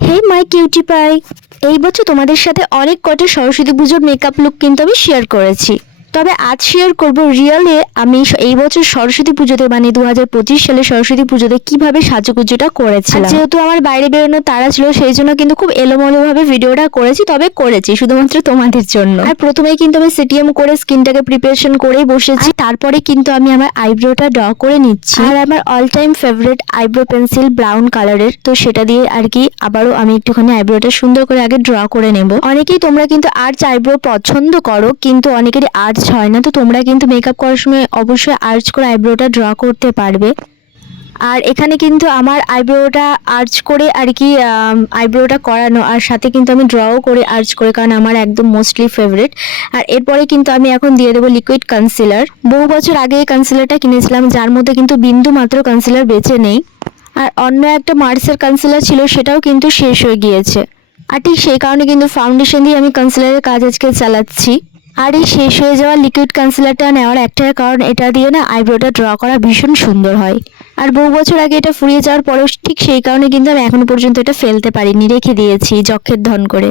হে মাই cutie pie এই বছর তোমাদের সাথে অনেক কটা সরস্বতী পুজোর মেকআপ লুক কিন্তু আমি শেয়ার করেছি। তবে আজ শেয়ার করব রিয়েলে আমি এই বছর সরস্বতী পুজোতে মানে দু হাজার পঁচিশ সালে সরস্বতী পুজোতে কীভাবে সাজুগুজোটা করেছিলাম। যেহেতু আমার বাইরে বেরোনো তারা ছিল সেই জন্য কিন্তু খুব এলোমেলো ভাবে ভিডিওটা করেছি তবে করেছি শুধুমাত্র তোমাদের জন্য। আর প্রথমেই কিন্তু আমি সিটিএম করে স্কিনটাকে প্রিপারেশন করেই বসেছি। তারপরে কিন্তু আমি আমার আইব্রোটা ড্র করে নিচ্ছি। আর আমার all time favourite eyebrow pencil brown কালারের তো সেটা দিয়ে আর কি আবারও আমি একটুখানি আইব্রোটা সুন্দর করে আগে ড্র করে নেব। অনেকেই তোমরা কিন্তু আর্চ আইব্রো পছন্দ করো কিন্তু অনেকেরই আর্চ হয় না, তো তোমরা কিন্তু মেকআপ করার সময় অবশ্যই আর্চ করে আইব্রোটা ড্র করতে পারবে। আর এখানে কিন্তু আমার আইব্রোটা আর্চ করে আর কি আইব্রোটা করানো, আর সাথে কিন্তু আমি ড্রও করে আর্চ করে, কারণ আমার একদম মোস্টলি ফেভারিট আর এরপরে কিন্তু আমি এখন দিয়ে দেবো লিকুইড কনসিলার বহু বছর আগে এই কনসিলারটা কিনেছিলাম, যার মধ্যে কিন্তু বিন্দু মাত্র কনসিলার বেঁচে নেই। আর অন্য একটা মার্সের কনসিলার ছিল, সেটাও কিন্তু শেষ হয়ে গিয়েছে। আর ঠিক সেই কারণে কিন্তু ফাউন্ডেশন দিয়ে আমি কনসিলারের কাজ আজকে চালাচ্ছি। আর এই শেষ হয়ে যাওয়া লিকুইড কনসিলারটা নেওয়ার একটাই কারণ এটা দিয়ে না আইব্রোটা ড্র করা ভীষণ সুন্দর হয়। আর বহু বছর আগে এটা ফুরিয়ে যাওয়ার পরেও ঠিক সেই কারণে কিন্তু আমি এখনও পর্যন্ত এটা ফেলতে পারিনি, রেখে দিয়েছি যক্ষের ধন করে।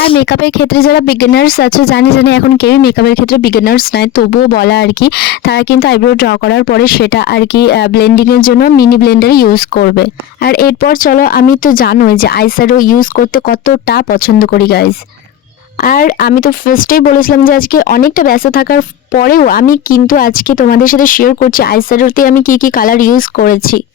আর মেকআপের ক্ষেত্রে যারা বিগিনার্স আছে, জানি জানি এখন কেউই মেকআপের ক্ষেত্রে বিগিনার্স নয়, তবুও বলা আর কি, তারা কিন্তু আইব্রো ড্র করার পরে সেটা আর কি ব্লেন্ডিংয়ের জন্য মিনি ব্লেন্ডার ইউজ করবে। আর এরপর চলো, আমি তো জানোই যে আইশ্যাডো ইউজ করতে কতটা পছন্দ করি গাইজ আর আমি তো ফার্স্টেই বলেছিলাম যে আজকে অনেকটা ব্যস্ত থাকার পরেও আমি কিন্তু আজকে তোমাদের সাথে শেয়ার করছি আইশ্যাডোতে আমি কি কি কালার ইউজ করেছি।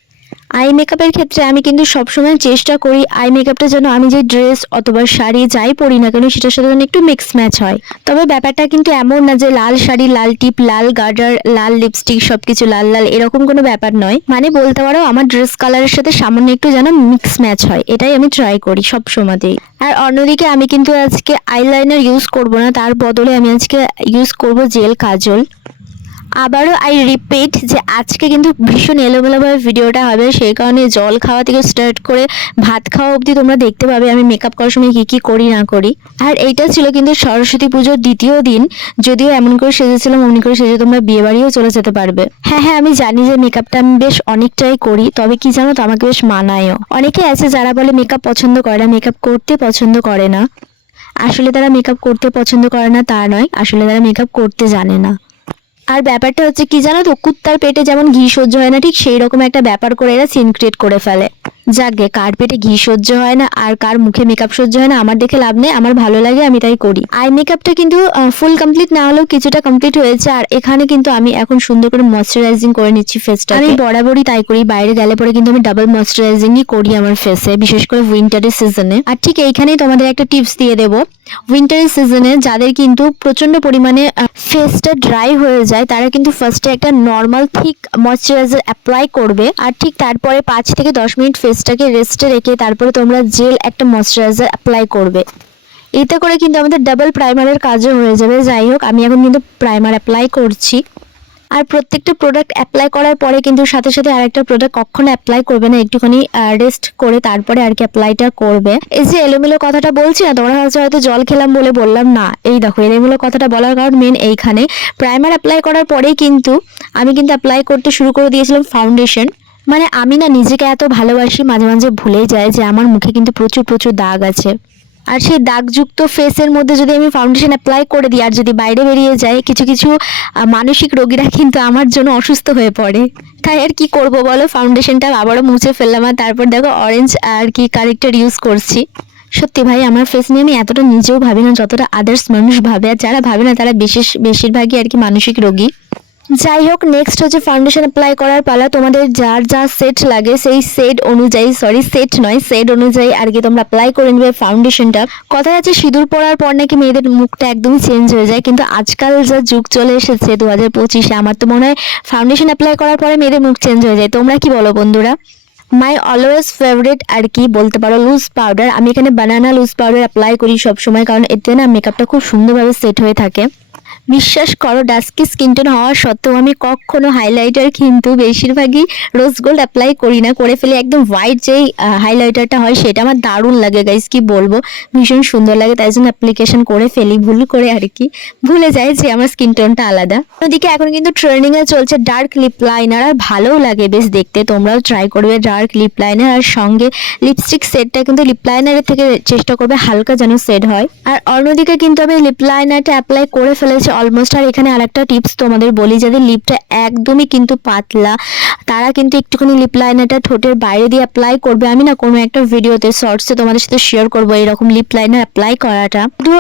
আই মেকআপের ক্ষেত্রে আমি কিন্তু সবসময় চেষ্টা করি আই মেকআপটা যেন আমি যে ড্রেস অথবা শাড়ি যাই পরি না কেন, সেটার সাথে যেন একটু মিক্স ম্যাচ হয়। তবে ব্যাপারটা কিন্তু এমন না যে লাল শাড়ি, লাল টিপ, লাল গার্ডার, লাল লিপস্টিক সবকিছু লাল লাল, এরকম কোনো ব্যাপার নয়। মানে বলতে পারো আমার ড্রেস কালারের সাথে সামান্য একটু যেন মিক্স ম্যাচ হয়, এটাই আমি ট্রাই করি সব সময়তেই আর অন্যদিকে আমি কিন্তু আজকে আইলাইনার ইউজ করব না, তার বদলে আমি আজকে ইউজ করব জেল কাজল। আবারও আই রিপিট যে আজকে কিন্তু ভীষণ এলোমেলোভাবে ভিডিওটা হবে, সেই কারণে জল খাওয়া থেকে স্টার্ট করে ভাত খাওয়া অবধি তোমরা দেখতে পাবে আমি মেকআপ করার সময় কী কী করি, না করি। আর এইটা ছিল কিন্তু সরস্বতী পুজোর দ্বিতীয় দিন, যদিও এমন করে সেজেছিলাম, অমনি করে সেজে তোমরা বিয়ে বাড়িও চলে যেতে পারবে। হ্যাঁ হ্যাঁ আমি জানি যে মেকআপটা আমি বেশ অনেকটাই করি, তবে কি জানো তো আমাকে বেশ মানায়ও। অনেকে আছে যারা বলে মেকআপ পছন্দ করে না মেকআপ করতে পছন্দ করে না। আসলে তারা মেকআপ করতে পছন্দ করে না তা নয়, আসলে তারা মেকআপ করতে জানে না। আর ব্যাপারটা হচ্ছে কি জানো তো? কুত্তার পেটে যেমন ঘি সহ্য হয় না, ঠিক সেই রকম একটা ব্যাপার করে এরা সিন ক্রিয়েট করে ফেলে। যাকে কার পেটে ঘি সহ্য হয় না আর কার মুখে মেকআপ সহ্য হয় না, আমার দেখে লাভ নেই, আমার ভালো লাগে, আমি তাই করি। আই মেকআপটা কিন্তু ফুল কমপ্লিট না হলেও কিছুটা কমপ্লিট হয়েছে, আর এখানে কিন্তু আমি এখন সুন্দর করে ময়শ্চারাইজিং করে নিচ্ছি ফেসটা আমি বরাবরই তাই করি, বাইরে গেলে পরে কিন্তু আমি ডাবল ময়শ্চারাইজিংই করি আমার ফেসে বিশেষ করে উইন্টারের সিজনে আর ঠিক এইখানেই তোমাদের একটা টিপস দিয়ে দেবো। উইন্টারের সিজনে যাদের কিন্তু প্রচণ্ড পরিমাণে ফেসটা ড্রাই হয়ে যায়, তারা কিন্তু ফার্স্টে একটা নর্মাল থিক ময়শ্চারাইজার অ্যাপ্লাই করবে। আর ঠিক তারপরে পাঁচ থেকে দশ মিনিট ফেসটাকে রেস্টে রেখে তারপরে তোমরা জেল একটা ময়শ্চারাইজার অ্যাপ্লাই করবে। এতে করে কিন্তু আমাদের ডাবল প্রাইমারের কাজও হয়ে যাবে। যাই হোক, আমি এখন কিন্তু প্রাইমার অ্যাপ্লাই করছি। আর প্রত্যেকটা প্রোডাক্ট অ্যাপ্লাই করার পরে কিন্তু সাথে সাথে আরেকটা প্রোডাক্ট কখনো অ্যাপ্লাই করবে না। একটুখানি রেস্ট করে তারপরে আর কি অ্যাপ্লাইটা করবে। এই যে এলোমেলো কথাটা বলছি না, তোমরা হচ্ছে হয়তো জল খেলাম বলে বললাম না। এই দেখো, এলোমেলো কথাটা বলার কারণ মেন এইখানে। প্রাইমার অ্যাপ্লাই করার পরেই কিন্তু আমি কিন্তু অ্যাপ্লাই করতে শুরু করে দিয়েছিলাম ফাউন্ডেশন মানে আমি না নিজেকে এত ভালোবাসি মাঝে মাঝে ভুলে যাই যে আমার মুখে কিন্তু প্রচুর প্রচুর দাগ আছে। আর সেই দাগযুক্ত ফেসের মধ্যে যদি আমি ফাউন্ডেশন অ্যাপ্লাই করে দিই, আর যদি বাইরে বেরিয়ে যায় কিছু কিছু মানসিক রোগীরা কিন্তু আমার জন্য অসুস্থ হয়ে পড়ে। তাই আর কি করব বলো? ফাউন্ডেশনটা আবারও মুছে ফেললাম আর তারপর দেখো অরেঞ্জ আর কি কারেক্টার ইউজ করছি। সত্যি ভাই, আমার ফেস নিয়ে আমি এতটা নিজেও ভাবি না, যতটা আদার্স মানুষ ভাবে। আর যারা ভাবে না, তারা বিশেষ, বেশিরভাগই আর কি মানসিক রোগী। যাই হোক নেক্সট হচ্ছে ফাউন্ডেশন অ্যাপ্লাই করার পালা। তোমাদের যার যা সেট লাগে, সেই সেট অনুযায়ী সরি সেট নয় সেট অনুযায়ী আর কি তোমরা অ্যাপ্লাই করে নেবে ফাউন্ডেশনটা কথা আছে সিঁদুর পরার পর নাকি মেয়েদের মুখটা একদমই চেঞ্জ হয়ে যায়। কিন্তু আজকাল যা যুগ চলে এসেছে দু হাজার পঁচিশে, আমার তো মনে হয় ফাউন্ডেশন অ্যাপ্লাই করার পরে মেয়েদের মুখ চেঞ্জ হয়ে যায়। তোমরা কি বলো বন্ধুরা? মাই অলওয়েজ ফেভারিট আর কি বলতে পারো লুজ পাউডার আমি এখানে বানানা লুজ পাউডার অ্যাপ্লাই করি সবসময়, কারণ এতে না মেকআপটা খুব সুন্দরভাবে সেট হয়ে থাকে। বিশ্বাস করো, ডাস্কি স্কিন টোন হওয়া সত্ত্বেও আমি কখনো হাইলাইটার কিন্তু বেশিরভাগই রোজ গোল্ড অ্যাপ্লাই করি না। করে ফেলে একদম হোয়াইট যেই হাইলাইটারটা হয় সেটা আমার দারুণ লাগে গাইস কি বলব? ভীষণ সুন্দর লাগে, তাই জন্য অ্যাপ্লিকেশন করে ফেলি, ভুল করে আর কি। ভুলে যাই যে আমার স্কিন টোনটা আলাদা। ওদিকে এখন কিন্তু ট্রেন্ডিং এ চলছে ডার্ক লিপ লাইনার আর ভালোও লাগে বেশ দেখতে। তোমরাও ট্রাই করবে ডার্ক লিপ লাইনার আর সঙ্গে লিপস্টিক সেটটা কিন্তু লিপ লাইনারের থেকে চেষ্টা করবে, হালকা যেন সেট হয়। আর অন্যদিকে কিন্তু আমি লিপ লাইনারটা অ্যাপ্লাই করে ফেলেছি অলমোস্ট আর এখানে আরেকটা টিপস তোমাদের বলি, যাদের লিপটা একদমই কিন্তু পাতলা, তারা কিন্তু একটুখানি লিপ লাইনারটা ঠোঁটের বাইরে দিয়ে অ্যাপ্লাই করবে। আমি না কোনো একটা ভিডিওতে শর্টসে তোমাদের সাথে শেয়ার করব এরকম লিপ লাইনার অ্যাপ্লাই করাটা। শুধু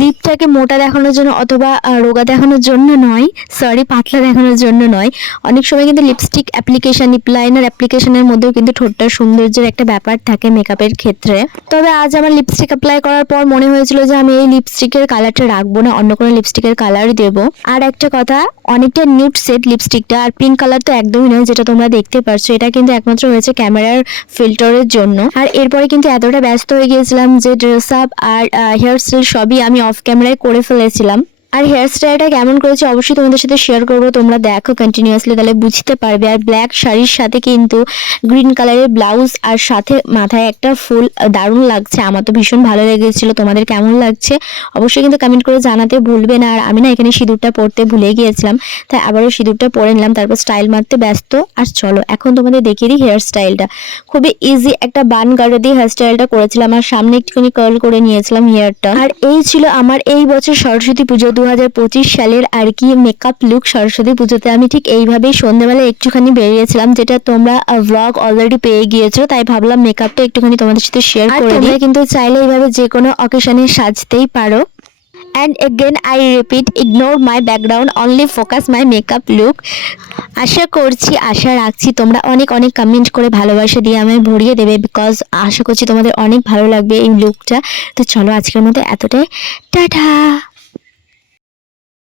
লিপটাকে মোটা দেখানোর জন্য অথবা রোগা দেখানোর জন্য নয় সরি পাতলা দেখানোর জন্য নয়। অনেক সময় কিন্তু লিপস্টিক অ্যাপ্লিকেশন লিপ লাইনার অ্যাপ্লিকেশনের মধ্যেও কিন্তু ঠোঁটটা সৌন্দর্যের একটা ব্যাপার থাকে মেকআপের ক্ষেত্রে। তবে আজ আমার লিপস্টিক অ্যাপ্লাই করার পর মনে হয়েছিল যে আমি এই লিপস্টিকের কালারটা রাখব না, অন্য কোনো লিপস্টিকের কালার দেবো। আর একটা কথা, অনেকটা নিউট সেট লিপস্টিকটা আর পিঙ্ক কালার তো একদমই নয় যেটা তোমরা দেখতে পারছ। এটা কিন্তু একমাত্র হয়েছে ক্যামেরার ফিল্টারের জন্য। আর এরপরে কিন্তু এতটা ব্যস্ত হয়ে গিয়েছিলাম যে ড্রেস আপ আর হেয়ার স্টাইল সবই আমি অফ ক্যামেরায় করে ফেলেছিলাম। আর হেয়ার স্টাইলটা কেমন করেছে অবশ্যই তোমাদের সাথে শেয়ার করব। তোমরা দেখো কন্টিনিউয়াসলি তাহলে বুঝতে পারবে। আর ব্ল্যাক শাড়ির সাথে কিন্তু গ্রিন কালারের ব্লাউজ আর সাথে মাথায় একটা ফুল দারুণ লাগছে। আমার তো ভীষণ ভালো লেগেছিল। তোমাদের কেমন লাগছে? অবশ্যই কিন্তু কমেন্ট করে জানাতে ভুলবে না। আর আমি না এখানে সিঁদুরটা পরতে ভুলে গিয়েছিলাম। তাই আবারও সিঁদুরটা পরে নিলাম, তারপর স্টাইল মারতে ব্যস্ত। আর চলো, এখন তোমাদের দেখিয়ে দিই হেয়ার স্টাইলটা খুবই ইজি একটা বান গাড়ে দিয়ে হেয়ার স্টাইলটা করেছিলাম। আর সামনে একটুখানি কার্ল করে নিয়েছিলাম হেয়ারটা আর এই ছিল আমার এই বছর সরস্বতী পুজো। দু হাজার পঁচিশ সালের আর কি মেকআপ লুক সরস্বতী পুজোতে আমি ঠিক এইভাবেই সন্ধ্যেবেলা একটুখানি বেরিয়েছিলাম যেটা তোমরা ভ্লগ অলরেডি পেয়ে গিয়েছো তাই ভাবলাম মেকআপটা একটুখানি তোমাদের সাথে শেয়ার করে তোমরা কিন্তু চাইলে এইভাবে যে কোনো অকেশনে সাজতেই পারো। And again I repeat ignore my background only focus my makeup look আশা করছি আশা রাখছি তোমরা অনেক অনেক কমেন্ট করে ভালোবাসা দিয়ে আমায় ভরিয়ে দেবে বিকজ আশা করছি তোমাদের অনেক ভালো লাগবে এই লুকটা তো চলো আজকের মতো এতটাই। টাটা!